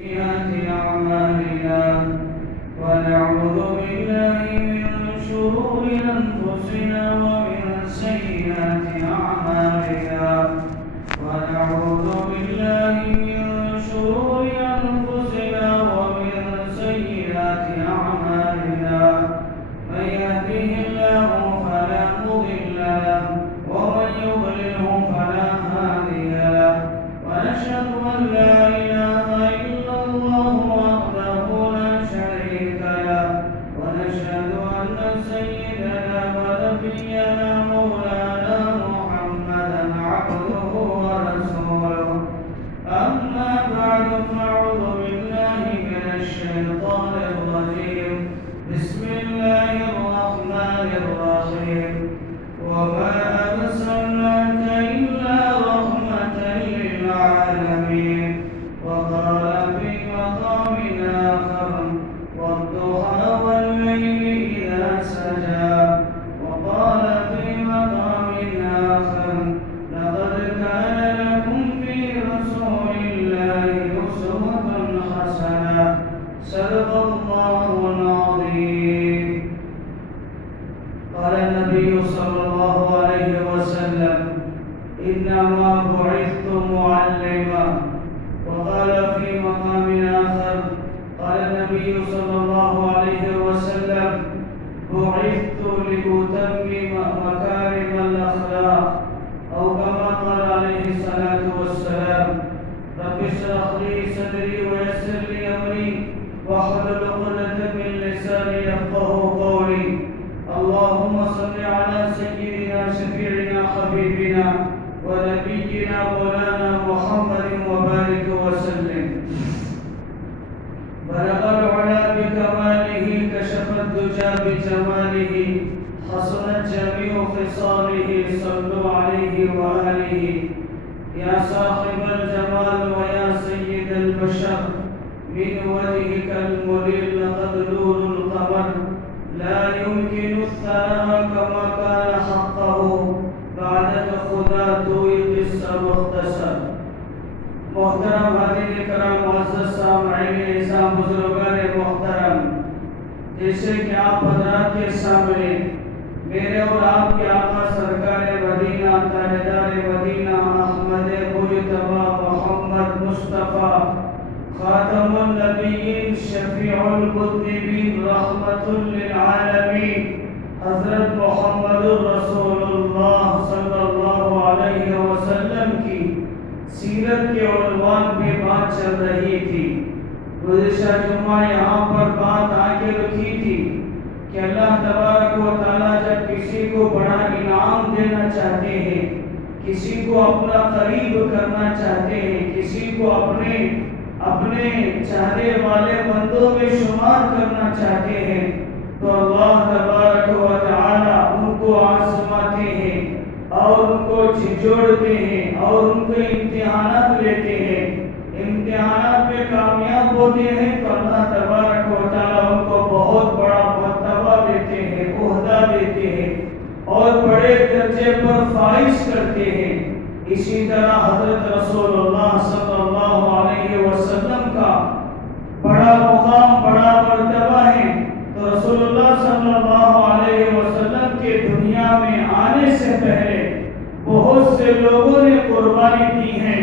سيئات أعمالنا ونعوذ بالله من شرور أنفسنا ومن سيئات أعمالنا ونعوذ بالله من شرور أنفسنا ومن سيئات أعمالنا من يهده الله فلا مضل له ومن يضلله فلا هادي له ونشهد أن لا إله إلا الله وحده لا شريك له ونشهد أن سيدنا ونبينا مولانا محمدا عبده ورسوله أما بعد فأعوذ بالله من الشيطان الرجيم بسم الله الرحمن الرحيم وما أرسلناك إلا رحمة للعالمين وقال في مقام آخر والضحى والليل إذا سجى وقال في مقام آخر لقد كان لكم في رسول الله أسوة حسنة صدق الله العظيم. قال النبي صلى الله عليه وسلم إنما بعثت معلما. وقال في مقام آخر قال النبي صلى الله عليه وسلم بعثت لأتمم مكارم الأخلاق أو كما قال عليه الصلاة والسلام رب اشرح لي صدري ويسر لي أمري واحلل عقدة من لساني يفقهوا قولي. اللهم صل على سيدنا شفيعنا حبيبنا ونبينا مولانا محمد وبارك وسلم. بلغ العلا بكماله كشف الدجى بجماله حسنت جميع خصاله صلوا عليه وآله. يا صاحب الجمال ويا سيد البشر من وجهك المنير لقد نور القمر لا يمكن الثناء كما كان حقه بعدك خدا توئی قصہ مختصر. محترم حاضرین کرام معزز سامعین اعزام بزرگان محترم، جیسے کہ آپ حضرات کے سامنے میرے اور آپ کے آقا سرکار مدینہ تاجدار مدینہ احمد مجتبی محمد مصطفیٰ خاتم النبیین شفیع المذنبین رحمت للعالمین حضرت محمد رسول اللہ صلی اللہ علیہ وسلم کی سیرت کے عنوان پہ بات چل رہی تھی. گزشتہ جمعہ یہاں پر بات آگے رکھی تھی کہ اللہ تبارک و تعالیٰ جب کسی کو بڑا انعام دینا چاہتے ہیں، کسی کو اپنا قریب کرنا چاہتے ہیں، کسی کو اپنے چاہنے والے بندوں میں شمار کرنا چاہتے ہیں، تو اللہ تبارک و تعالی ان کو آزماتے ہیں اور ان کو جھنجھوڑتے ہیں اور ان کے امتحانات لیتے ہیں. امتحانات میں کامیاب ہوتے ہیں تو اللہ تبارک و تعالی ان کو بہت بڑا مرتبہ دیتے ہیں، عہدہ دیتے ہیں اور بڑے درجے پر فائز کرتے ہیں. اسی طرح حضرت رسول اللہ صلی اللہ علیہ وسلم کا بڑا مقام، بڑا مرتبہ ہے. تو رسول اللہ صلی اللہ علیہ وسلم کے دنیا میں آنے سے پہلے بہت سے لوگوں نے قربانی دی ہے.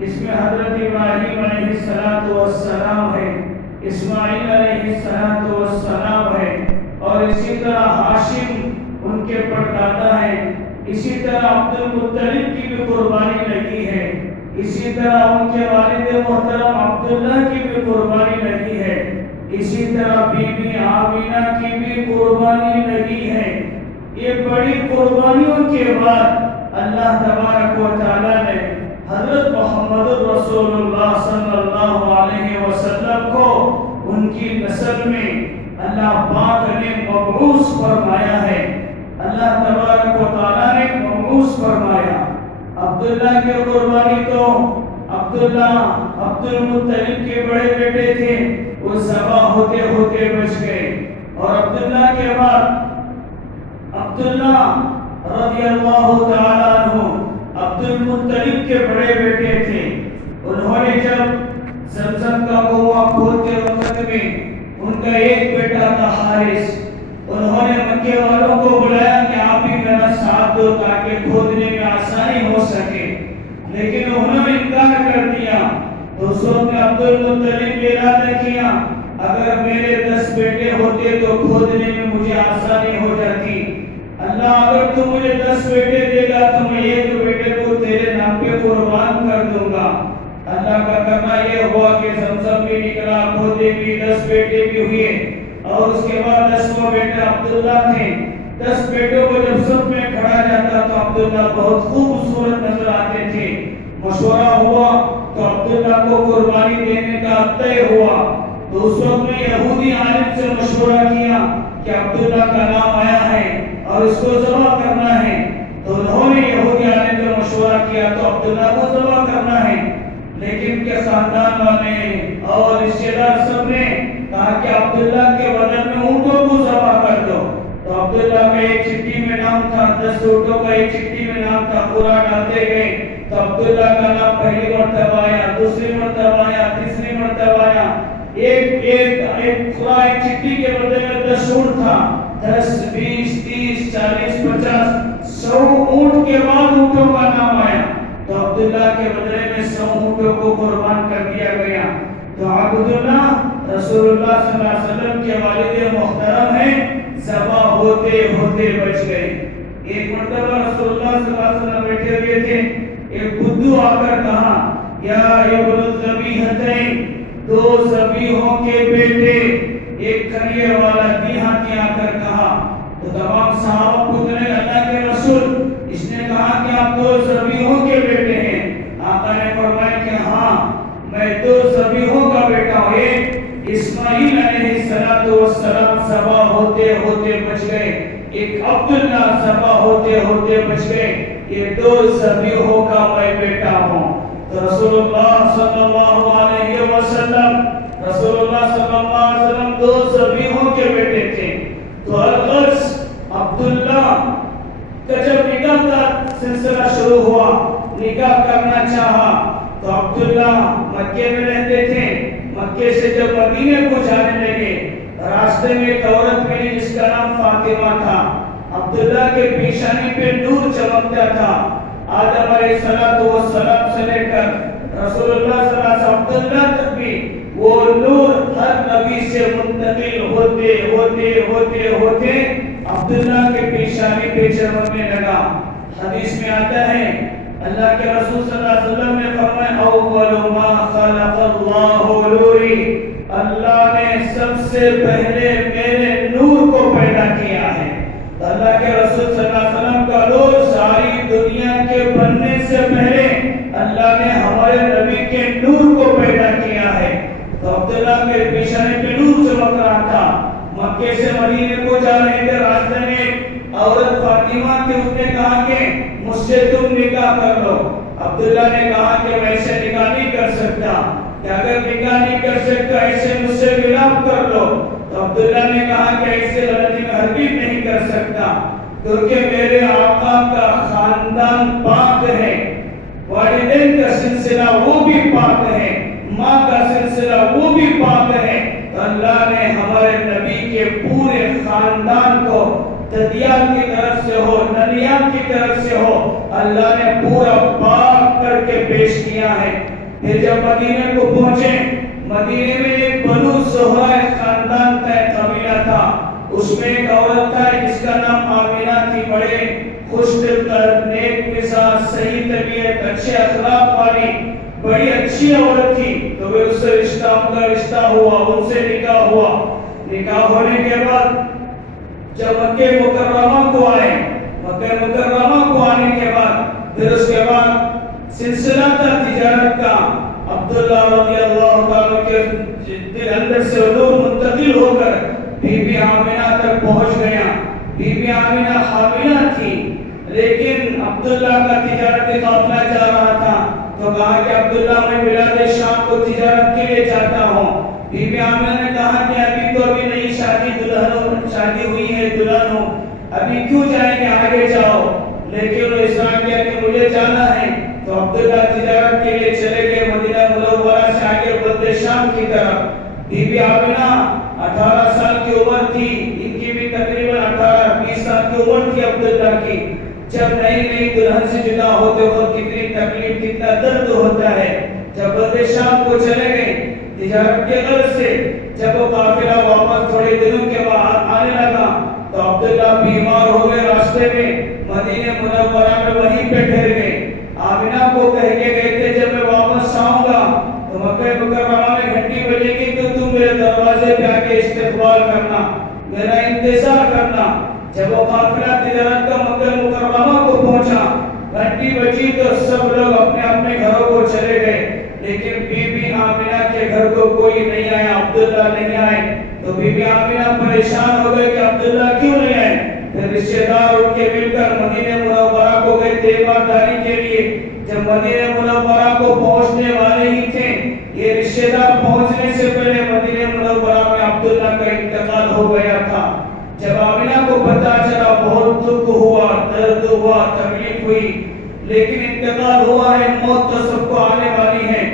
اس میں حضرت ابراہیم علیہ السلام ہے، اسماعیل علیہ السلام ہے، اور اسی طرح ہاشم ان کے پردادا ہیں. اسی طرح عبد المطلب کی بھی قربانی لگی ہے. اسی طرح ان کے والد محترم عبداللہ کی بھی قربانی لگی ہے. اسی طرح بی بی آمینہ کی بھی قربانی لگی ہے. یہ بڑی قربانیوں کے بعد اللہ تبارک و تعالی نے حضرت محمد رسول اللہ صلی اللہ علیہ وسلم کو ان کی نسل میں اللہ پاک نے مبعوث فرمایا ہے. اللہ تبارک و تعالی نے مبعوث فرمایا. عبداللہ کی قربانی تو عبداللہ عبد المطلب کے بڑے بیٹے تھے، وہ ذبح ہوتے ہوتے بچ گئے. اور عبداللہ کے بعد عبداللہ رضی اللہ تعالیٰ عنہ عبد المطلب کے بڑے بیٹے تھے. انہوں نے جب زمزم کا کنواں کھودتے وقت میں ان کا ایک بیٹا تھا حارث، انہوں نے مکے والوں کو بلایا کہ آپ بھی میرا ساتھ دو تاکہ کھودنے میں آسانی ہو سکے، لیکن انہوں نے انکار کر دیا۔ دوستوں نے عبد المطلب یہ ارادہ کیا اگر میرے 10 بیٹے ہوتے تو کھودنے میں مجھے آسانی ہو جاتی، اللہ اگر تو مجھے 10 بیٹے دے گا تو میں ایک بیٹے کو تیرے نام پہ قربان کر دوں گا۔ اللہ کا کرنا یہ ہوا کہ زمزم بھی نکلا، کھودے بھی، 10 بیٹے بھی ہوئے، اور اس کے بعد 10واں بیٹا عبداللہ تھے۔ 10 بیٹوں کو جب سب میں کھڑا جاتا تو عبداللہ بہت خوبصورت نظر آتے تھے۔ مشورہ ہوا تو عبداللہ کو قربانی دینے کا طے ہوا۔ تو اس وقت میں یہودی عالم سے مشورہ کیا کہ عبداللہ کا نام آیا ہے اور اس کو ذبح کرنا ہے، تو انہوں نے یہودی عالم سے مشورہ کیا تو عبداللہ کو ذبح کرنا ہے، لیکن کے خاندان والے اور رشتہ دار سب نے کہا کہ عبداللہ کے بدل میں اونٹوں کو ذبح کر دو۔ تو عبداللہ کا ایک چٹھی میں نام تھا، 10 اونٹوں کا ایک چٹھی میں نام تھا، پورا ڈالتے گئے تو عبداللہ کا نام پہلی مرتبہ آیا، دوسری مرتبہ آیا، تیسری مرتبہ آیا۔ ایک چٹھی کے بدلے میں 10 اونٹ تھا، 10 20 30 40 50 100 اونٹ کے بعد اونٹوں کا نام آیا، تو عبداللہ کے بدلے میں 100 اونٹوں کو قربان کر دیا گیا۔ تو عبداللہ رسول اللہ صلی اللہ علیہ وسلم کے والد محترم ہیں، ذبح ہوتے ہوتے بچ گئے۔ ایک مرتبہ رسول اللہ صلی اللہ علیہ وسلم بیٹھے ہوئے تھے، ایک بدو آ کر کہا یا ابن الذبیحتین، 2 ذبیحوں کے بیٹے، ایک کھریے والا دیہاتی آ کر کہا، تو تمام صحابہ پوچھنے اللہ کے رسول اس نے کہا کہ آپ 2 ذبیحوں کے بیٹے ہیں؟ آقا نے فرمایا کہ ہاں میں 2 ذبیحوں کا بیٹا ہوں، ایک اسماعیل علیہ السلام ذبح ہوتے ہوتے بچ گئے، ایک عبداللہ ذبح ہوتے ہوتے بچ گئے، یہ 2 ذبیحوں کا میں بیٹا ہوں۔ تو رسول اللہ صلی اللہ علیہ وسلم 2 ذبیحوں کے بیٹے تھے۔ تو الغرض عبداللہ کا جب نکاح کا سلسلہ شروع ہوا، نکاح کرنا چاہا، تو عبداللہ مکے میں رہتے تھے، مکے سے جب مدینے کو جانے لگے، راستے میں ایک عورت ملی جس کا نام فاطمہ تھا۔ عبداللہ کے پیشانی پہ نور چمکتا تھا، آدم علیہ السلام سے لے کر رسول اللہ صلی اللہ علیہ وسلم عبداللہ تک بھی وہ نور ہر نبی سے منتقل ہوتے ہوتے ہوتے ہوتے عبداللہ کے پیشانی پہ چمکنے لگا۔ حدیث میں آتا ہے اللہ کے رسول صلی اللہ علیہ وسلم نے فرمایا اول ما خلق اللہ نوری، اللہ نے سب سے پہلے میرے نور کو پیدا کیا ہے۔ اللہ کے رسول صلی اللہ علیہ وسلم کا نور ساری دنیا کے بننے سے پہلے اللہ نے ہمارے نبی کے نور کو پیدا کیا ہے۔ تو عبداللہ کے پیشانی پہ نور چمک رہا تھا، مکے سے مدینے کو جا رہے تھے، راستے میں عورت فاطمہ تھی، اس نے کہا کہ مجھ سے تم نکاح کر لو۔ عبداللہ نے کہا کہ میں ایسے نکاح نہیں کر سکتا، کہ اگر نکاح نہیں کر سکتا ایسے مجھ سے ملاپ کر لو۔ تو عبداللہ نے کہا کہ ایسے غلطی میں ہرگز نہیں کر سکتا، کیونکہ میرے آقا کا خاندان پاک ہے، والدین کا سلسلہ وہ بھی پاک ہے، ماں کا سلسلہ وہ بھی پاک ہے۔ تو اللہ نے ہمارے نبی کے پورے خاندان کو ددیال کی طرف سے ہو، ننیال کی طرف سے ہو، اللہ نے پورا پاک کر کے پیش کیا ہے۔ پھر جب مدینے کو پہنچے، مدینے میں ایک بنو زہرہ خاندان کا ایک قبیلہ تھا، اس میں ایک عورت تھا جس کا نام آمینہ تھی، بڑے خوش دل، نیک مزاج، صحیح طبیعت، اچھے اخلاق والی، بڑی اچھی عورت تھی۔ تو وہ اس سے ان کا رشتہ ہوا، ان سے نکاح ہوا۔ نکاح ہونے کے بعد جب مکہ مکرمہ کو آئے، مکہ مکرمہ کو آنے کے بعد پھر اس کے بعد سلسلہ تھا تجارت کا۔ عبداللہ رضی اللہ تعالیٰ کے دل اندر سے نور منتقل ہو کر بی بی آمینہ تک پہنچ گیا۔ بی بی آمینہ حاملہ تھی، لیکن عبداللہ کا تجارت قافلہ جا رہا تھا، تو کہا کہ عبداللہ میں بلاد شام کو تجارت کے لیے جاتا ہوں۔ بی بی آمینہ نے کہا کہ ابھی نئی شادی ہوئی ہے، دلہن ہو، ابھی کیوں جائیں گے، آگے جاؤ۔ لیکن انہوں نے اصرار کیا کہ مجھے جانا ہے، تو عبداللہ تجارت کے لیے چلے گئے۔ مدینہ منورہ سے آگے بڑھتے طرف۔ بی بی آمنہ 18 سال کی عمر تھی، ان کی بھی تقریباً 18-20 سال کی عمر تھی عبداللہ کی۔ جب نئی نئی دلہن سے جدا ہوتے وقت کتنی تکلیف کتنا درد ہوتا ہے۔ جب بلد شام کو چلے گئے تجارت کے غرض سے، جب وہ قافلہ واپس تھوڑے دنوں کے بعد آنے لگا تو عبداللہ بیمار ہو گئے، راستے میں مدینہ منورہ میں وہیں پہ ٹھہر گئے۔ آمنہ کو کہہ کے گئے تھے جب میں واپس آؤں گا تو مکہ مکرمہ میں گھنٹی بجے گی تو تم میرے دروازے پہ آ کے استقبال کرنا، میرا انتظار کرنا۔ جب وہ قافلہ تجارت کا مکہ مکرمہ کو پہنچا، گھنٹی بجی تو سب لوگ اپنے اپنے گھروں کو چلے گئے، لیکن بی بی آمنہ کے گھر کو کوئی نہیں آیا، عبداللہ نہیں آئے۔ تو بی بی آمنہ پریشان ہو گئے کہ عبداللہ کیوں نہیں آئے۔ پھر رشتے دار ان کے مل کر مدینہ منورہ کو گئے تیمارداری کے لیے۔ جب مدینہ منورہ کو پہنچنے والے ہی تھے، یہ رشتے دار پہنچنے سے پہلے مدینہ منورہ میں عبداللہ کا انتقال ہو گیا تھا۔ جب آمنہ کو پتہ چلا بہت دکھ ہوا، درد ہوا، تکلیف ہوئی، لیکن انتقال ہوا ہے، موت تو سب کو آنے والی ہے۔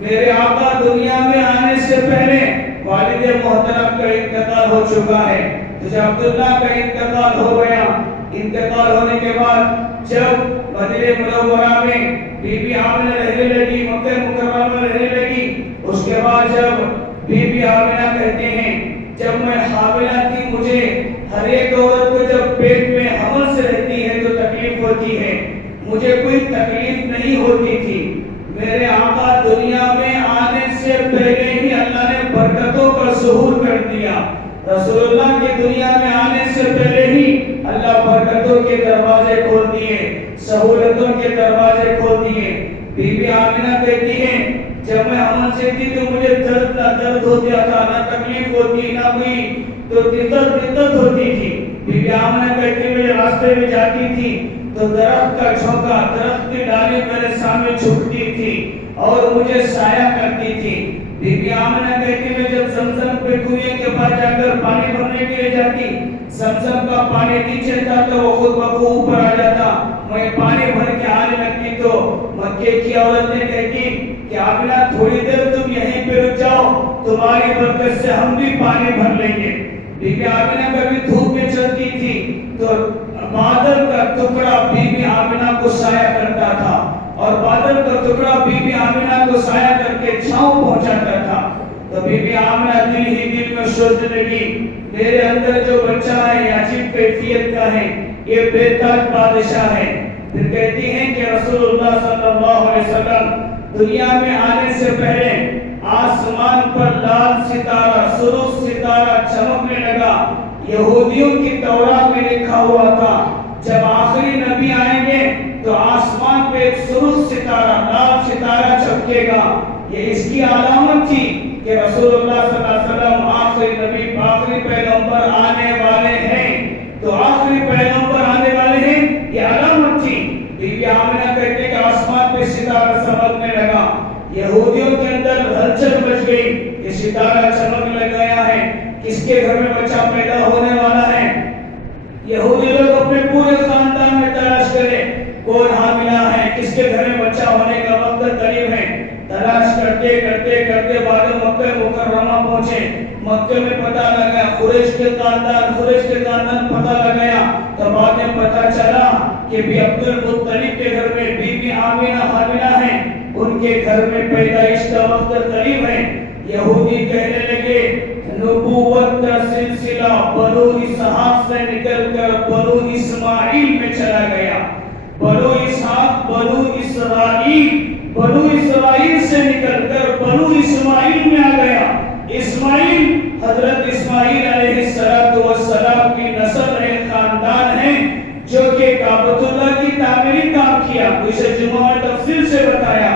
میرے آقا دنیا میں آنے سے پہلے والد محترم کا انتقال ہو چکا ہے۔ تو جب عبداللہ کا انتقال ہو گیا، انتقال ہونے کے بعد جب مدینہ منورہ میں بی بی آمنہ رہنے لگی، مکہ مکرمہ میں رہنے لگی، اس کے بعد جب بی بی آمنہ کہتے ہیں جب میں حاملہ تھی، مجھے ہر ایک عورت کو جب پیٹ میں حمل سے رہتی ہے تو تکلیف ہوتی ہے، مجھے کوئی تکلیف نہیں ہوتی تھی۔ میرے آقا دنیا میں آنے سے پہلے ہی اللہ نے برکتوں کا ظہور کر دیا۔ رسول اللہ کے دنیا میں آنے سے پہلے ہی اللہ برکتوں کے دروازے کھول دیے، سہولتوں کے دروازے کھول دیے۔ بی بی آمنہ کہتی ہیں جب میں حمل سے تھی تو مجھے درد ہوتا تھا، نہ تکلیف ہوتی، نہ کوئی تو دقت ہوتی تھی۔ بی بی آمنہ کہتی ہیں میں راستے میں جاتی تھی تو درخت کا جھونکا، درخت کی ڈالی میرے سامنے جھکتی تھی اور مجھے سایہ کرتی تھی۔ بی بی آمنہ کہتی میں جب زمزم پہ کنویں کے پاس جا کر پانی بھرنے کے لیے جاتی، زمزم کا پانی نیچے تھا تو وہ خود بخود اوپر آ جاتا، میں پانی بھر کے آنے لگتی تو مکے کی عورتیں کہتی کہ آمنہ تھوڑی دیر تم یہیں پہ رک جاؤ، تمہاری برکت سے ہم بھی پانی بھر لیں گے۔ بی بی آمنہ کبھی دھوپ میں چلتی تھی تو بادل کا ٹکڑا بی بی آمنہ کو سایہ کرتا تھا اور بادل کا ٹکڑا بی بی آمنہ کو سایہ کر کے چھاؤں پہنچاتا تھا۔ تو بی بی آمنہ دل ہی دل میں سوچنے لگی میرے اندر جو بچہ ہے یہ عجیب کیفیت کا ہے، یہ بے تاج بادشاہ ہے۔ پھر کہتی ہیں کہ رسول اللہ صلی اللہ علیہ وسلم دنیا میں آنے سے پہلے آسمان پر لال ستارہ، سرخ ستارہ چمکنے لگا۔ یہودیوں کی تورات میں لکھا ہوا تھا جب آخری نبی آئیں گے تو آسمان پہ ایک سرخ ستارہ، لال ستارہ چمکے گا۔ یہ اس کی علامت تھی کہ رسول اللہ صلی اللہ علیہ وسلم آخری نبی، آخری پیغمبر آنے والے ہیں۔ تو آخری پیغمبر آنے والے ہیں، یہ علامت تھی۔ بی بی آمنہ کہتے ہیں کہ آسمان پہ ستارہ چمکنے لگا، یہودیوں کے اندر ہلچل مچ گئی، یہ ستارہ چمکنے لگ گیا ہے، کس کے گھر میں بچہ پیدا ہونے والا ہے۔ یہودی لوگ اپنے پورے خاندان میں تلاش کرے کون حاملہ ہے، کس کے گھر میں بچہ ہونے کا وقت قریب ہے۔ تلاش کرتے کرتے کرتے بعد مکہ مکرمہ پہنچے، مکہ میں پتہ لگا قریش کے خاندان پتہ لگایا تو بعد میں پتہ چلا کہ بھی عبد المطلب کے گھر میں بی بی آمنہ حاملہ ہیں، ان کے گھر میں پیدائش کا وقت قریب ہے۔ یہودی کہنے لگے نبوت کا سلسلہ بنو اسحاق سے نکل کر بنو اسماعیل میں چلا گیا، بنو اسحاق بنو اسرائیل سے نکل کر بنو اسماعیل میں آ گیا۔ اسماعیل حضرت اسماعیل علیہ السلام کی نسل ہے، خاندان ہے جو کہ کعبۃ اللہ کی تعمیری کام کیا، اسے جمعہ میں تفصیل سے بتایا۔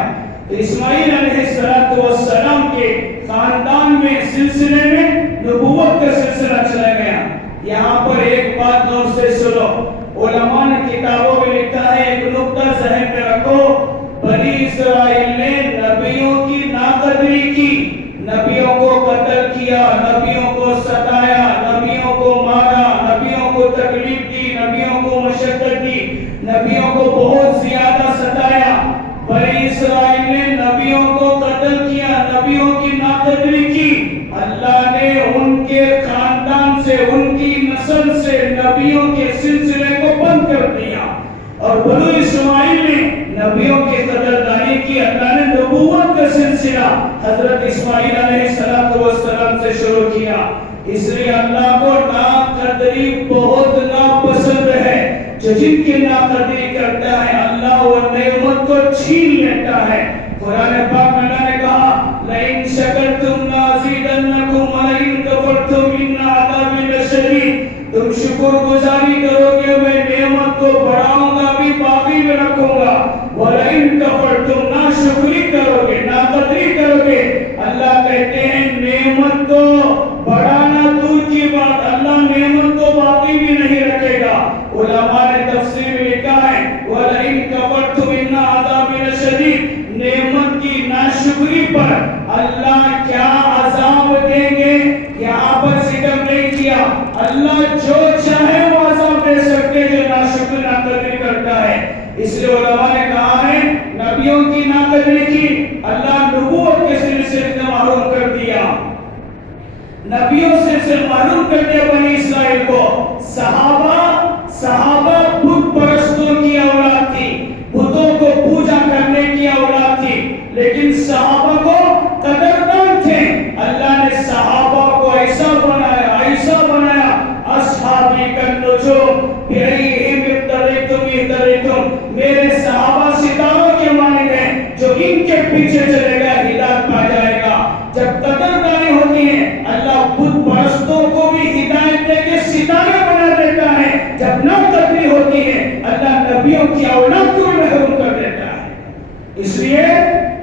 تو اسماعیل علیہ السلام کے خاندان میں سلسلے میں نبوت کا سلسلہ چلا گیا۔ یہاں پر ایک بات غور سے سنو، علماء نے کتابوں میں لکھا ہے، ایک نقطہ ذہن میں رکھو، بنی اسرائیل نے نبیوں کی ناقدری کی، نبیوں کو قتل کیا، نبیوں کو ستایا، نبیوں کو مارا، نبیوں کو تکلیف دی، نبیوں کو مشقت دی، نبیوں کو بہت زیادہ ستایا۔ بنی اسرائیل نے نبیوں کو قتل کیا، نبیوں کی ناقدری کی۔ کی، اللہ نے ان کے خاندان سے، ان کی نسل سے نبیوں کے سلسلے کو بند کر دیا، اور بنو اسماعیل نے نبیوں کی قدردانی کی۔ اللہ نے نبوت کا سلسلہ حضرت اسماعیل علیہ السلام سے شروع کیا۔ اس لیے اللہ کو ناقدری بہت ناپسند ہے۔ جو جن کی ناقدری کرتا ہے اللہ وہ نعمت کو چھین لیتا ہے۔ قرآن پاک میں اللہ نے کہا لَإِن شَكَرْتُمْ لَأَزِيدَنَّكُمْ وَلَئِن كَفَرْتُمْ إِنَّ عَذَابِي لَشَدِيدٌ۔ تم شکر گزاری کرو گے میں نعمت کو بڑھاؤں گا بھی باقی میں رکھوں گا، وَلَئِن كَفَرْتُمْ ناشکری کرو گے، ناقدری کرو گے۔ اللہ کہتے ہیں نعمت کو بڑھانا دور کی بات، اللہ نعمت کو باقی بھی نہیں رکھے گا۔ علماء نے تفسیر میں لکھا ہے وَلَئِن كَفَرْتُمْ إِنَّ عَذَابِي لَشَدِيدٌ، نعمت کی ناشکری پر اللہ کیا عذاب دیں گے۔ یہاں پر ذکر نہیں کیا، اللہ جو چاہے وہ عذاب دے سکتے جو ناشکر ناقدری کرتا ہے۔ اس لیے علماء نے کہا ہے نبیوں کی ناقدری کی، اللہ نبوت کے سلسلے سے محروم کر دیا، نبیوں سے محروم کر دیا بنی اسرائیل کو۔ صحابہ بت پرستوں کی اولاد تھی، بتوں کو پوجا کرنے کی اولاد تھی، لیکن صحابہ کو قدردان تھے۔ اللہ نے صحابہ کو ایسا بنایا اصحابی کالنجوم بِأَيِّهِمْ اقْتَدَيْتُمْ اهْتَدَيْتُمْ، میرے صحابہ ستاروں کے مانند ہیں، جو ان کے پیچھے چلے گا ہدایت پا جائے گا۔ جب قدردانی ہوتی ہے اللہ بت پرستوں کو بھی ہدایت دے کے ستارے بنا دیتا ہے، جب ناقدری ہوتی ہے اللہ نبیوں کی اولاد کو محروم کر دیتا ہے۔ اس لیے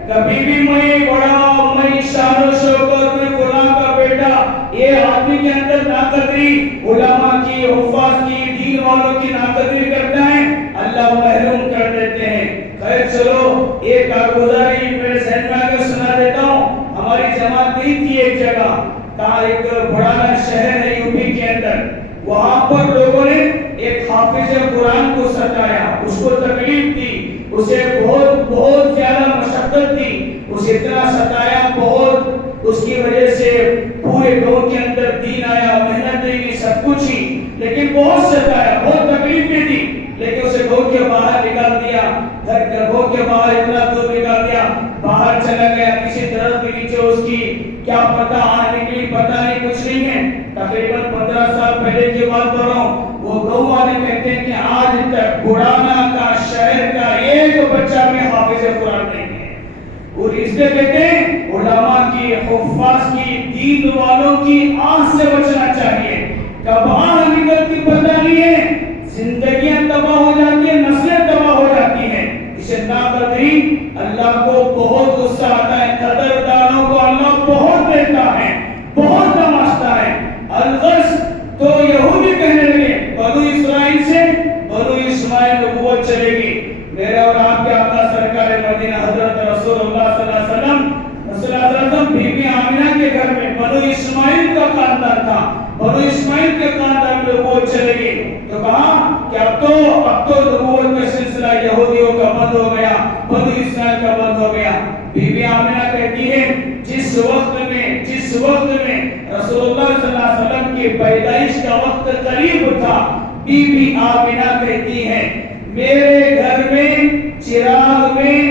کبھی بھی میں بڑا، میں شان و شوکت، میں فلاں کا بیٹا، یہ آدمی کے اندر ناقدری، علماء کی، حفاظ کی، دین والوں کی ناقدری کرتا ہے اللہ محروم کر دیتے ہیں۔ خیر چلو ایک کارگزاری میرے ذہن میں آگے سنا دیتا ہوں۔ ہماری جماعت گئی تھی ایک جگہ، کہاں ایک بڑا شہر ہے یو پی کے اندر، وہاں پر لوگوں نے ایک حافظ قرآن کو ستایا، اس کو تکلیف دی، اسے بہت زیادہ مشقت دی، اسے اتنا ستایا بہت، اس کی وجہ سے پورے گاؤں کے اندر دین آیا، محنت دی، سب کچھ ہی، لیکن بہت ستایا، بہت تکلیفیں دی، لیکن اسے گاؤں کے باہر نکال دیا، گاؤں کے باہر اتنا دور نکال دیا، باہر چلا گیا کسی درخت کے نیچے، اس کی کیا پتہ آنے نکلی پتہ نہیں، کچھ نہیں ہے۔ تقریباً 15 سال پہلے کی بات کر رہا ہوں۔ وہ گاؤں والے کہتے ہیں کہ آج تک بڑھانا کا شہر کا ایک بچہ بھی حافظ قرآن نہیں ہے، اور اس لیے کہتے ہیں علماء کی، حفاظ کی، دین والوں کی آنکھ سے بچنا چاہیے۔ کب آنکھ نکلتی پتہ نہیں ہے، زندگیاں تباہ ہو جاتی ہیں، نسلیں تباہ ہو جاتی ہیں۔ اسے ناقدری اللہ کو بہت غصہ آتا ہے، قدردانوں کو اللہ بہت دیتا ہے، بہت نوازتا ہے۔ الغرض تو یہودی کہنے لگے بنو اسرائیل سے بنو اسماعیل نبوت چلے گی۔ میرے اور آپ کے آقا سرکار مدینہ حضرت رسول اللہ صلی اللہ علیہ وسلم بی بی آمینہ کے گھر میں بنو اسماعیل کا خاندان تھا، بنو اسماعیل کے خاندان میں نبوت چلے گی، تو کہا کہ اب تو نبوت کا سلسلہ یہودیوں کا بند ہو گیا، بنو اسرائیل کا بند ہو گیا۔ بی بی آمینہ کہتی ہے جس وقت میں رسول اللہ صلی اللہ علیہ وسلم کی پیدائش کا وقت قریب تھا، بی بی آمینہ کہتی ہے میرے گھر میں چراغ میں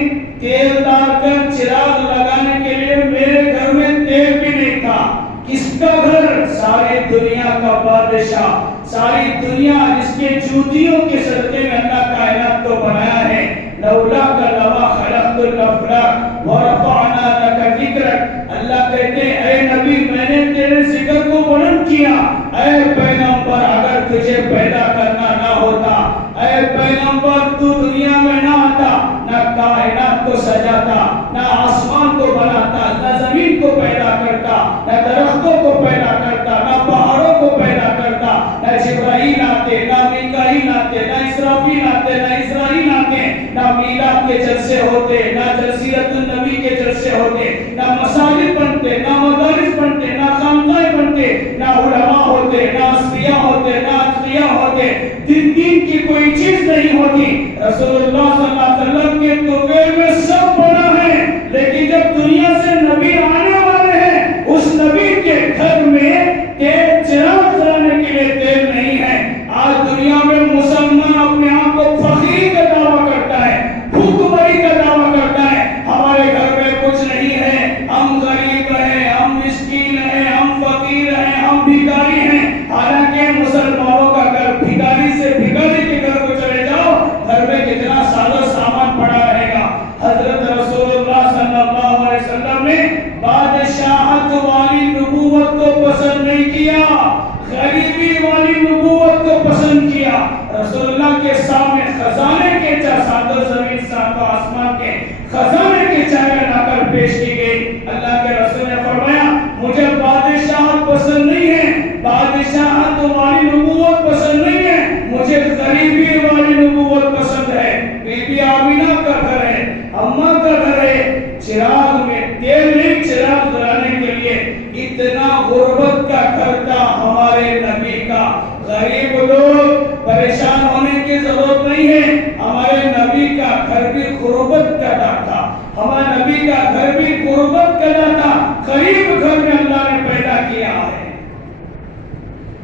تیل ڈال کر چراغ لگانے کے لیے میرے گھر میں تیل بھی نہیں تھا۔ کس کا گھر؟ ساری دنیا کا بادشاہ، ساری دنیا جس کے جوتیوں کے صدقے میں اللہ کائنات کو بنایا ہے۔ لولا لما خلقت الافلاک ورفعنا لك ذکرک، اللہ کہتے ہیں اے نبی میں نے تیرے ذکر کو بلند کیا۔ اے پیغمبر اگر تجھے پیدا کرنا نہ ہوتا، اے پیغمبر تو دنیا میں نہ آتا، نہ کائنات کو سجاتا، نہ آسمان کو بناتا، نہ زمین کو پیدا کرتا، نہ درختوں کو پیدا کرتا، نہ پہاڑوں کو پیدا کرتا، نہ جبرائیل آتے، نہ میکائیل آتے، نہ اسرافیل آتے، نہ اسرائیل آتے، نہ میلاد کے جلسے ہوتے، نہ جزیرۃ النبی کے جلسے ہوتے، نہ مساجد بنتے، نہ مدارس بنتے، نہ خانقاہیں بنتے، نہ علماء ہوتے، نہ اصفیاء ہوتے، نہ اتقیاء ہوتے، دین کی کوئی چیز نہیں ہوتی۔ رسول اللہ صلی اللہ علیہ وسلم کے طویل میں سب بنا ہے، لیکن جب دنیا سے نبی آنے والے ہیں اس اتنا غربت کا گھر تھا ہمارے نبی کا. غریب لوگ پریشان ہونے کی ضرورت نہیں ہے. ہمارے نبی کا گھر بھی غربت کا تھا. ہمارے نبی کا گھر بھی غربت کا تھا. غریب گھر میں اللہ نے پیدا کیا ہے.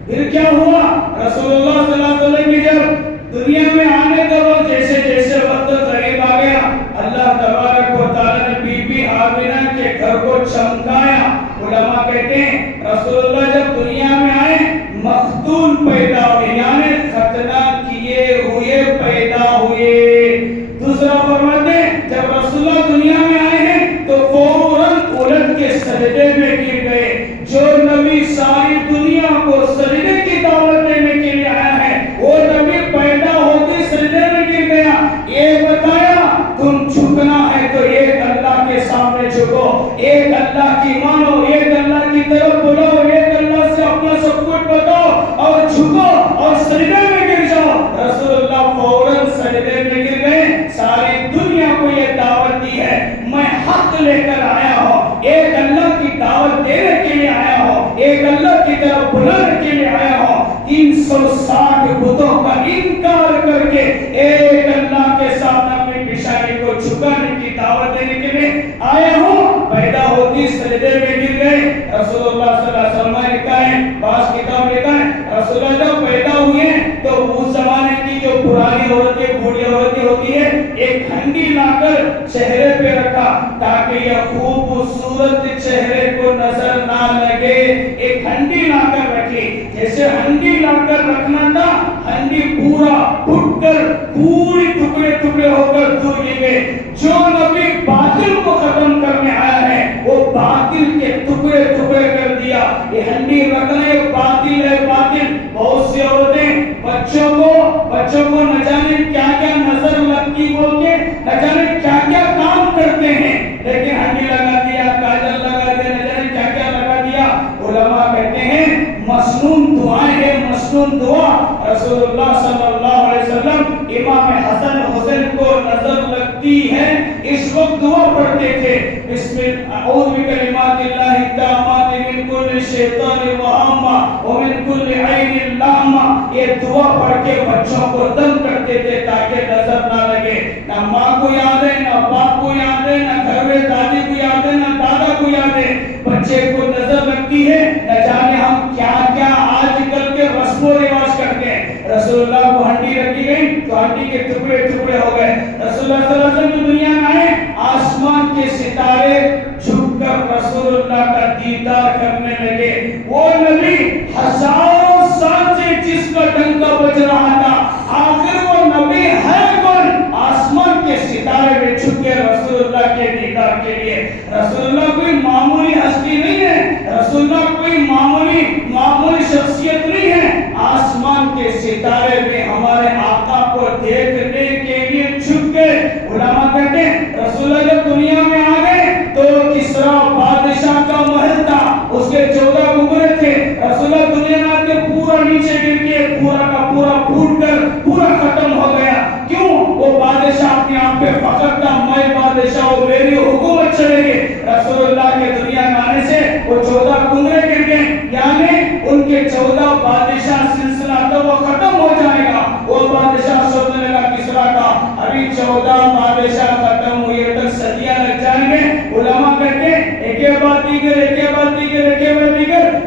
پھر کیا ہوا؟ رسول اللہ صلی اللہ علیہ وسلم کی جب دنیا میں آنے کا وقت جیسے جیسے وقت قریب آ گیا, اللہ تبارک و تعالی نے بی بی آمنہ کے گھر کو چمکایا. علماء کہتے ہیں رسول اللہ جب دنیا میں آئے مختون پیدا ہوئے, یعنی ختنہ کیے ہوئے پیدا ہوئے. دوسرا فرماتے ہیں جب رسول اللہ دنیا میں آئے ہیں تو فوراً الٹ کے سجدے میں گر گئے. جو نبی ساری دنیا کو سجدے کی دعوت دینے کے لیے آیا ہے وہ نبی پیدا ہوتے سجدے میں گر گیا. یہ بتایا تم جھکنا ہے تو ایک اللہ کے سامنے جھکو, ایک اللہ کی مانو, ایک اللہ کی طرف بلاؤ, ایک اللہ سے اپنا سب کچھ بتاؤ اور جھکو اور سجدے میں گر جاؤ. رسول اللہ فوراً سجدے میں گر گئے. ساری دنیا کو یہ دعوت دی ہے میں حق لے کر آیا ہوں, ایک اللہ کی دعوت دینے کے لیے آیا ہوں, ایک اللہ کی طرف بلانے کے لیے آیا ہوں. 360 بتوں کا انکار کر کے ایک اللہ کے سامنے اپنی پیشانی کو جھکانے کی دعوت دینے کے لیے آیا ہوں. پیدا ہوتی سجدے میں گر گئے. رسول اللہ صلی اللہ علیہ وسلم نے لکھا ہے, بعض کتاب لکھا ہے رسول اللہ جب پیدا ہوئے تو اس زمانے کی جو پرانی عورتیں بوڑھی عورتیں ہوتی ہے ایک ہنڈی لا کر چہرے پہ رکھا تاکہ یہ خوبصورت چہرے کو نظر نہ لگے. ایک ہنڈی لا کر رکھی. جیسے ہنڈی لا کر رکھنا تھا ہنڈی پورا پھٹ کر پوری ٹکڑے ٹکڑے ہو کر دور گر گئے. جو نبی باطل کو ختم کرنے آیا ہے وہ باطل کے ٹکڑے ٹکڑے کر دیا. یہ ہنڈی رکھنا ایک باطل ہے, باطل. بہت سی عورتیں بچوں کو نہ جانے کیا کیا نظر لگتی بول کے نہ جانے کیا کیا کام کرتے ہیں, لیکن ہنڈی لگا دیا, کاجل لگا دیا, نہ جانے کیا کیا لگا دیا. علماء کہتے ہیں مسنون دعائیں ہیں, مسنون دعا. رسول اللہ صلی اللہ علیہ وسلم امام حسن حسین کو نظر لگتی ہے اس وقت دعا پڑھتے تھے, بسم اللہ اعوذ بکلمات اللہ التامات من کل شیطان وہامہ ومن کل عین لامہ. یہ دعا پڑھ کے بچوں کو دم کرتے تھے تاکہ نظر نہ لگے. نہ ماں کو یاد ہے, نہ باپ کو یاد ہے, نہ گھر میں دادی کو یاد ہے, نہ دادا کو یاد ہے. بچے کو نظر لگتی ہے, نہ جانے ہم کیا کیا آج کل کے رسم و رواج کرتے ہیں. رسول اللہ کو ہنڈی رکھی گئی تو ہنڈی کے ٹکڑے ٹکڑے ہو گئے. رسول اللہ صلی اللہ علیہ وسلم دنیا میں آئے, آسمان کے ستارے جھک کر رسول اللہ کا دیدار کرنے لگے. وہ نبی ہزاروں سال سے جس کا ڈنکا بج رہا تھا آخر وہ نبی ہے کون؟ آسمان کے ستارے میں جھک کے رسول اللہ کے دیدار کے لیے. رسول اللہ کوئی معمولی ہستی نہیں ہے, رسول اللہ کوئی معمولی شخصیت نہیں ہے. آسمان کے ستارے میں ہمارے آقا کو دیکھنے کے لیے جھک گئے. علماء کہتے ہیں رسول اللہ جب دنیا میں آ گئے تو کسرا بادشاہ کا محل تھا, اس کے 14 گھوڑے تھے. رسول اللہ دنیا میں آ کے پورا نیچے گر کے پورا کا پورا پھوٹ کر پورا ختم ہو گیا. کیوں؟ وہ بادشاہ اپنے آپ پہ فخر تھا, میں بادشاہ ہوں, میری حکومت چلے گی. رسول اللہ کے دنیا میں آنے سے وہ 14 گھوڑے گر گئے, یعنی ان کے 14 بادشاہ سلسلہ تو وہ ختم ہو جائے گا. وہ بادشاہ سوچنے لگا کسرا کا ابھی 14 بادشاہ ختم ہوئے تک صدیاں لگ جائیں گے. علماء کہتے ہیں ایک کے بعد دیگر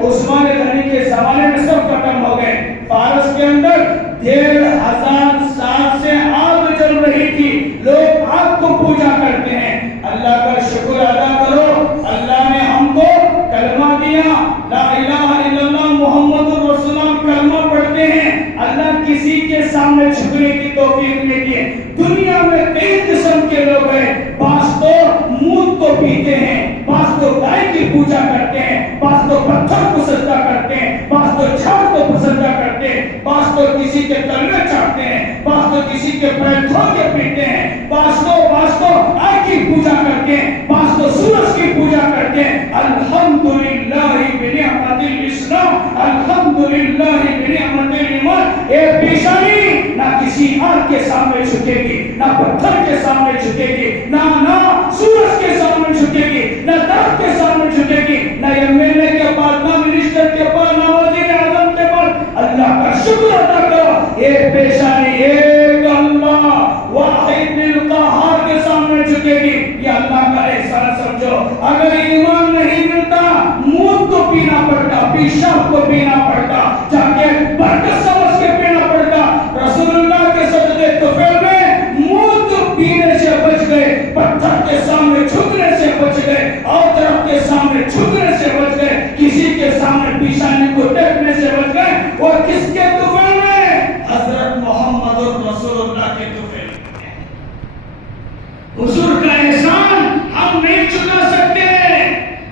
عثمان غنی کے زمانے میں سب ختم ہو گئے. فارس کے اندر 1500 سال سے آگ جل رہی تھی, لوگ آگ کو پوجا کرتے ہیں. اللہ کا شکر ادا کرو, اللہ نے ہم کو کلمہ دیا, لا الہ الا اللہ محمد رسول اللہ کلمہ پڑھتے ہیں. اللہ کسی کے سامنے جھکنے کی توفیق نہیں دی. دنیا میں کئی قسم کے لوگ ہیں, بعض تو مونگ کو پیتے ہیں, بعض تو گائے کی پوجا کرتے ہیں, بعض تو پتھر کو سجدہ کرتے ہیں, بعض تو جھاڑ کو سجدہ کرتے ہیں, بعض تو کسی کے تلوے چاٹتے ہیں, بعض تو کسی کے پیر دھو کے پیتے ہیں, بعض تو آگ کی پوجا کرتے ہیں, بعض تو سورج کی پوجا کرتے ہیں. الحمدللہ بنعمت الاسلام, الحمدللہ بنعمت الایمان. اے پیشانی نہ کسی آگ کے سامنے جھکے گی, نہ پتھر کے سامنے جھکے گی, نہ سورج کے سامنے جھکے گی, نہ درخت کے سامنے جھکے گی, نہ ایم ایل اے کے معیشت کے پر، نہ وزیر اعظم کے پر، اللہ کا شکر ادا کرو. ایک پیشانی ایک اللہ واحد القہار کے سامنے جھکے گی. یہ اللہ کا احسان سمجھو. اگر ایمان نہیں ملتا موت کو پینا پڑتا، پیشاب کو پینا پڑتا، جا کے برکت سمجھ کے پینا پڑتا. رسول اللہ کے سجدے طفیل میں موت پینے سے بچ گئے، پتھر کے سامنے جھکنے سے بچ گئے، اور طرف کے سامنے جھکنے سے بچ گئے، کسی کے سامنے پیشانی کو ٹیکنے سے بچ گئے. اور کس کے طفیل میں؟ حضرت محمد رسول اللہ کے طفیل میں. حضور کا احسان ہم نہیں چکا سکتے.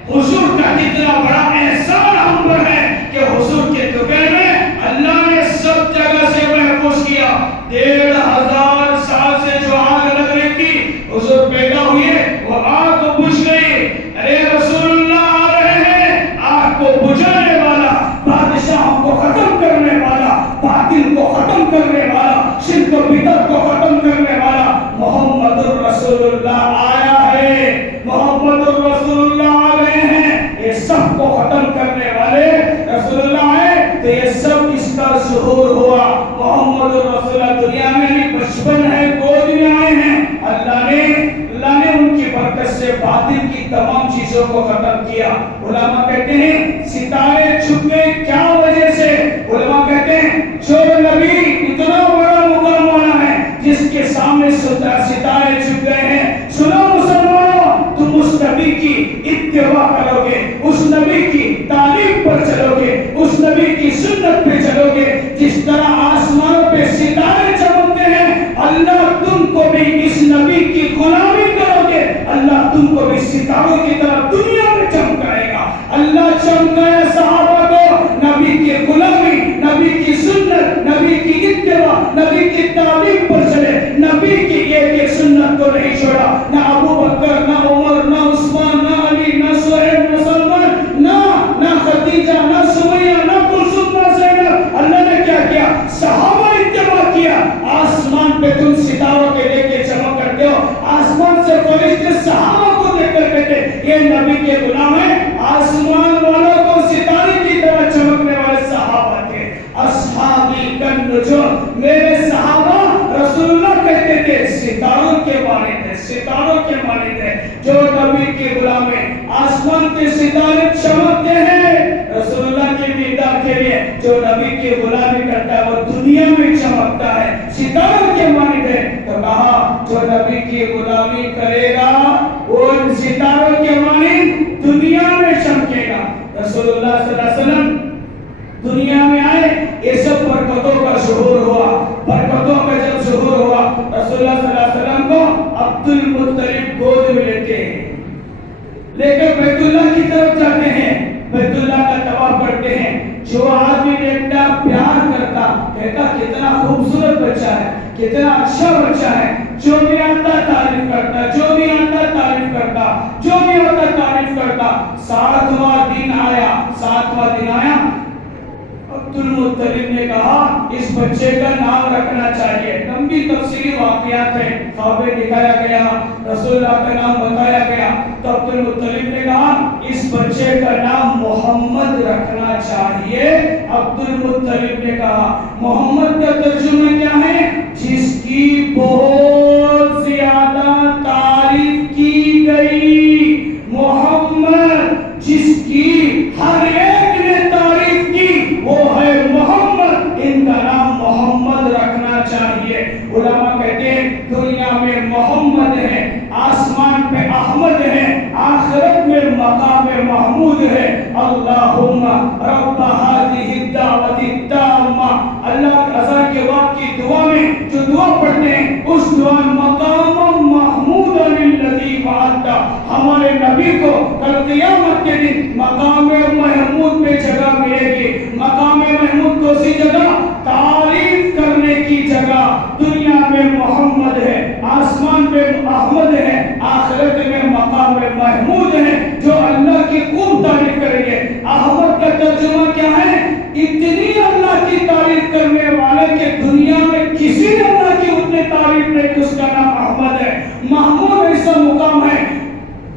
حضور کا کتنا بڑا احسان ہم پر ہے کہ حضور کے طفیل میں اللہ نے سب جگہ سے محفوظ کیا. 1500 سال سے جو آگ لگ رہی تھی، حضور پیدا ہوئے وہ آگ بجھ گئی. ارے رسول اللہ آ رہے ہیں، آگ کو بجھانے والا، بادشاہوں کو ختم کرنے والا، باطل کو ختم کرنے والا، شرک و بدعت کو ختم کرنے والا محمد رسول اللہ آیا ہے. محمد رسول اللہ آ گئے ہیں. یہ سب کو ختم کرنے والے رسول اللہ آئے تو یہ سب اس کا ظہور ہوا. محمد رسول اللہ دنیا میں بھی بچپن ہے، گود میں آئے ہیں. اللہ نے ان کی برکت سے باطل کی تمام چیزوں کو ختم کیا. علماء کہتے ہیں ستارے چھپ گئے کیا وجہ سے؟ علماء کہتے ہیں جو نبی اتنا بڑا مقام والا ہے جس کے سامنے ستارے چھپ گئے ہیں. سنو مسلمانوں، تم اس نبی کی اتباع کرو گے، اس نبی کی تعلیم پر چلو گے، اس نبی کی سنت پہ چلو گے. جس طرح آسمانوں پہ ستارے چمکتے ہیں، اللہ تم کو بھی اس نبی کی غلامی کرو گے، اللہ تم کو بھی ستاروں کی طرح دنیا میں چمکائے گا. اللہ چمکائے صحابہ کو نبی کی غلامی، نبی کی سنت، نبی کی اتباع، نبی کی تعلیم پر چلے. نبی کی ایک سنت کو نہیں چھوڑا. نہ ابو بکر، نہ عمر، نہ عثمان، نہ علی، نہ صہیب، نہ سلمان، نہ خدیجہ، نہ سمیہ، نہ کلثوم، نہ زینب. اللہ نے کیا کیا؟ صحابہ اتباع کیا. آسمان پہ تم ستاروں کے دیکھ کے چمک کرتے ہو، آسمان سے فرشتے صحابہ کو دیکھ کر کہتے یہ نبی کے غلام ہیں. آسمان والوں کو ستارے کی طرح چمکنے والے صحابہ تھے. اصحابی کالنجوم، میرے صحابہ رسول اللہ کہتے تھے ستاروں کے مانند ہے، ستاروں کے مانند ہے. جو نبی کے غلام ہیں، آسمان کے ستارے چمکتے ہیں رسول اللہ کے دیدار کے لیے. جو نبی کی غلامی کرتا ہے وہ دنیا میں چمکتا ہے، ستاروں کے مانند ہے. تو کہا جو نبی کی غلامی کرے گا وہ ان ستاروں کے مانند دنیا میں چمکے گا. رسول اللہ صلی اللہ علیہ وسلم دنیا میں آئے، یہ سب برکتوں کا ظہور ہوا. برکتوں کا جب ظہور ہوا، رسول اللہ صلی اللہ علیہ وسلم کو عبد المطلب گود میں لیتے ہیں، لے کر بیت اللہ کی طرف جاتے ہیں، بیت اللہ کا طواف کرتے ہیں. جو آدمی دیکھتا پیار کرتا، کہتا کتنا خوبصورت بچہ ہے، کتنا اچھا بچہ ہے. جو بھی آتا تعریف کرتا، جو بھی آتا تعریف کرتا، جو بھی آتا تعریف کرتا. 7واں دن آیا، عبد المطلب نے کہا اس بچے کا نام رکھنا چاہیے. لمبی تفصیلی واقعات ہیں، خواب دکھایا گیا، رسول اللہ کا نام بتایا گیا. تو عبد المطلب نے کہا اس بچے کا نام محمد رکھنا چاہیے. عبد المطلب نے کہا محمد کا ترجمہ کیا ہے؟ جس کی بہت زیادہ تعریف کی گئی. محمد جس کی ہر ایک نے تعریف کی وہ ہے محمد. ان کا نام محمد رکھنا چاہیے. علماء کہتے ہیں دنیا میں محمد ہے، آسمان پہ احمد ہے، آخرت میں مقام محمود ہے. اللہم رب هذه الدعوة التامة. اللہ اذان کے وقت کی دعا میں جو دعا پڑھتے ہیں اس دعا مقام محمود الذی وعدت، ہمارے نبی کو کل قیامت کے دن مقام محمود پہ جگہ ملے گی. مقام محمود کو سی جگہ تعریف کرنے کی جگہ. دنیا میں محمد ہے، آسمان پہ احمد ہے، آخرت میں مقام محمود ہے جو اللہ کی خوب تعریف کریں گے. احمد کا ترجمہ کیا ہے؟ اتنی اللہ کی تعریف کرنے والے کہ دنیا میں کسی نے اللہ کی اتنی تعریف نہیں کہ اس کا نام احمد ہے. محمود ایسا مقام ہے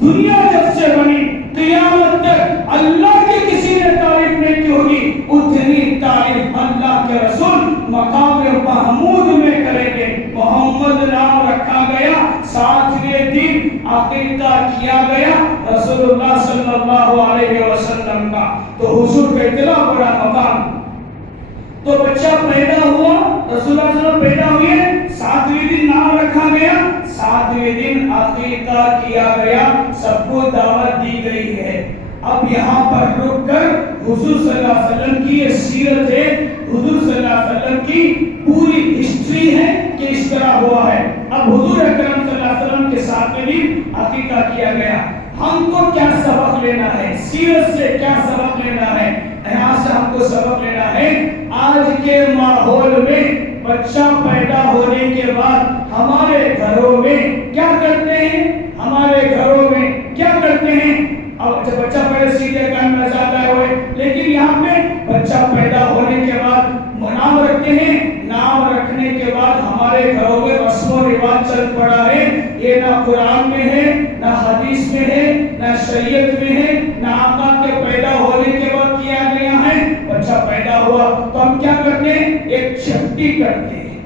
دنیا جب سے بنی قیامت تک اللہ کی کسی نے تعریف نہیں کی السلام کا. تو حضور کا اتنا بڑا مقام. تو بچہ پیدا ہوا, رسول اللہ صلی اللہ علیہ وسلم پیدا ہوئے, 7ویں دن نام رکھا گیا, 7ویں دن عقیقہ کیا گیا, سب کو دعوت دی گئی ہے. اب یہاں پر رک کر حضور صلی اللہ علیہ وسلم کی یہ سیرت ہے, حضور صلی اللہ علیہ وسلم کی پوری ہسٹری ہے کہ اس طرح ہوا ہے. اب حضور اکرم صلی اللہ علیہ وسلم کے 7ویں دن عقیقہ کیا گیا. ہم کو کیا سبق لینا ہے, سیرت سے کیا سبق لینا ہے؟ یہاں سے ہم کو سبق لینا ہے, آج کے ماحول میں بچہ پیدا ہونے کے بعد ہمارے گھروں میں کیا کرتے ہیں, ہمارے گھروں میں کیا کرتے ہیں. اب جب بچہ پیدا سیدھے کان میں جاتا ہے, لیکن یہاں پہ بچہ پیدا ہونے کے بعد نام رکھتے ہیں. نام رکھنے کے بعد ہمارے گھروں میں رسم و رواج چل پڑا ہے. یہ نہ قرآن میں ہے, نہ حدیث میں ہے, نہ شریعت میں ہے, نہ آقا کے پیدا ہونے کے بعد کیا گیا ہے. بچہ پیدا ہوا تو ہم کیا کرتے ہیں, ایک چھٹی کرتے ہیں.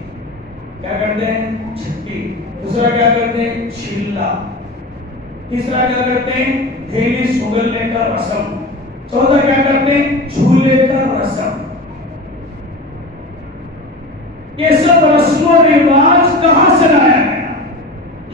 کیا کرتے ہیں, چھٹی. دوسرا کیا کرتے ہیں, چلا. تیسرا کیا کرتے ہیں, تھیلی سگلنے کا رسم. چوتھا کیا کرتے ہیں, جھولے کا رسم. یہ سب رسم و رواج کہاں سے لایا گیا؟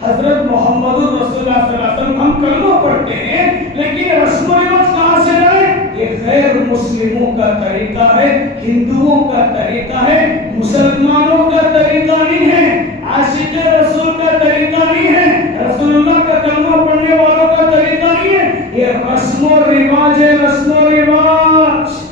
حضرت محمد رسول اللہ صلی اللہ علیہ وسلم. ہم کلمہ پڑھتے ہیں, لیکن یہ رسم و رواج کہاں سے لائے؟ یہ غیر مسلموں کا طریقہ ہے, ہندوؤں کا طریقہ ہے, مسلمانوں کا طریقہ نہیں ہے, عاشق رسول کا طریقہ نہیں ہے, رسول اللہ کا کلمہ پڑھنے والوں کا طریقہ نہیں ہے. یہ رسم و رواج ہے, رسم و رواج.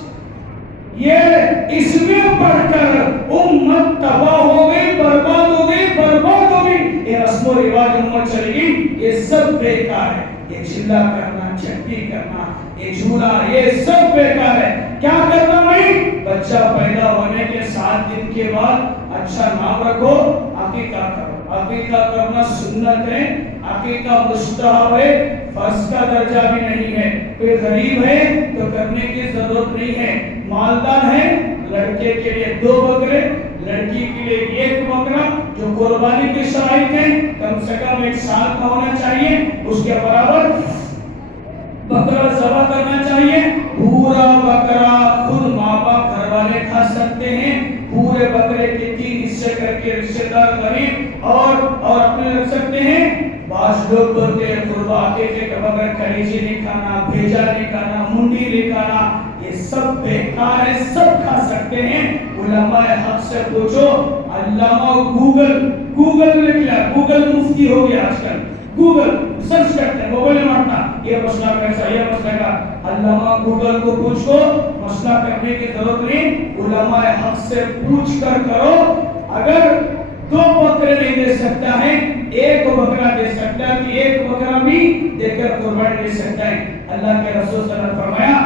یہ اس میں پڑھ کر امت تباہ ہو گئی, برباد ہو گئی, برباد ہو گئی. یہ رسم و رواج امت چلے گی, یہ سب بیکار ہے. یہ چلا کرنا, چھٹی کرنا, یہ جھولا, یہ سب بیکار ہے. کیا کرنا نہیں, بچہ پیدا ہونے کے 7 دن کے بعد اچھا نام رکھو, عقیقہ کرو. عقیقہ کرنا سنت ہے, عقیقہ مستحب ہے, فرض کا درجہ بھی نہیں ہے. کوئی غریب ہے تو کرنے کی ضرورت نہیں ہے. مالدار ہے, لڑکے کے لیے 2 بکرے, لڑکی کے لیے 1 بکرا, جو قربانی کے شرائط ہیں, کم سے کم 1 سال کا ہونا چاہیے, اس کے برابر بکرا ذبح کرنا چاہیے. پورا بکرا خود ماں باپ گھر والے کھا سکتے ہیں. پورے بکرے کے 3 حصے کر کے رشتے دار, غریب اور اپنے رکھ سکتے ہیں. بعض لوگ بولتے ہیں قربا عقیقے کے بغیر کلیجی نہیں کھانا, بھیجا نہیں کھانا, منڈی نہیں کھانا. یہ سب بیکار ہے, سب کھا سکتے ہیں. علماء حق سے پوچھو. علامہ گوگل نکلا, گوگل مفتی ہو گیا آج کل. گوگل سرچ کرتے ہیں, موبائل میں مارتا یہ مسئلہ کیسا, یہ مسئلہ کا. علامہ گوگل کو پوچھو, مسئلہ کرنے کی ضرورت نہیں, علماء حق سے پوچھ کر کرو. اگر 2 بکرے نہیں دے سکتا ہے, 1 بکرا دے سکتا ہے, تو 1 بکرا بھی دے کر قربانی دے سکتا ہے. اللہ کے رسول صلی اللہ علیہ وسلم نے فرمایا,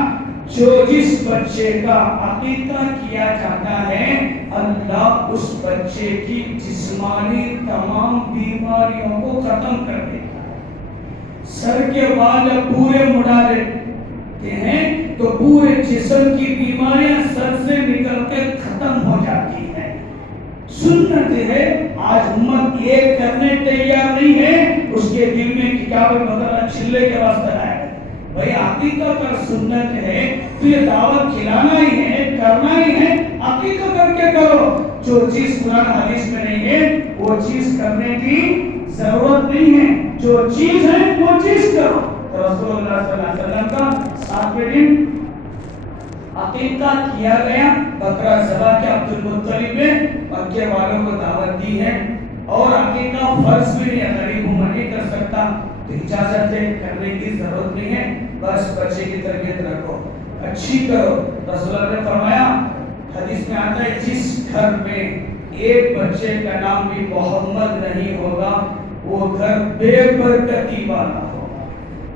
جو جس بچے کا عقیقہ کیا جاتا ہے, اللہ اس بچے کی جسمانی تمام بیماریوں کو ختم کر دیتا ہے. سر کے بال پورے مڑا دیتے ہیں تو پورے جسم کی بیماریاں سر سے نکل کر ختم ہو جاتی ہیں. سنت ہے. آج امت یہ کرنے تیار نہیں ہے, اس کے دل میں کیا بدلنا, چلے کے واسطے آئے. بھئی عقیقہ کا سنت ہے, تو یہ دعوت کھلانا ہی ہے, کرنا ہی ہے. عقیقہ کر کے کرو. جو چیز قرآن حدیث میں نہیں ہے وہ چیز کرنے کی ضرورت نہیں ہے. جو چیز ہے وہ چیز کرو. رسول اللہ صلی اللہ علیہ وسلم کا 7ویں دن عقیقہ کیا گیا, بکرا ذبح کیا. عبد المطلب نے مکے والوں کو دعوت دی ہے, اور عقیقہ فرض بھی نہیں, غریب عمر نہیں کر سکتا, تو اجازت ہے, کرنے کی ضرورت نہیں ہے. بس بچے کی تربیت رکھو, اچھی کرو. رسول اللہ نے فرمایا, حدیث میں آتا ہے, جس گھر میں ایک بچے کا نام بھی محمد نہیں ہوگا, وہ گھر بے برکتی والا ہوگا.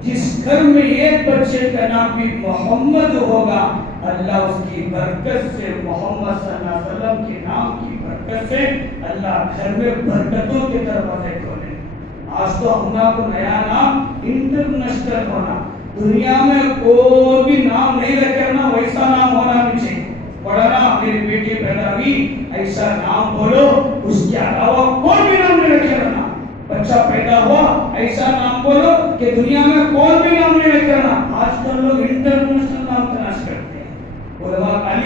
جس گھر میں ایک بچے کا نام بھی محمد ہوگا, اللہ اس کی برکت سے, محمد صلی اللہ علیہ وسلم کے نام کی برکت سے اللہ گھر میں برکتوں کے دروازے کھولے. آج تو ہمنا کو نیا نام انٹرنیشنل ہونا, دنیا میں کوئی بھی نام نہیں رکھنا, ویسا نام ہونا بھی چاہیے. پڑھنا, میری بیٹی پیدا ہوئی, ایسا نام بولو, اس کے علاوہ کوئی بھی نام نہیں رکھنا. بچہ پیدا ہوا, ایسا نام بولو کہ دنیا میں کوئی بھی نام نہیں رکھنا. آج کل لوگ انٹرنیشنل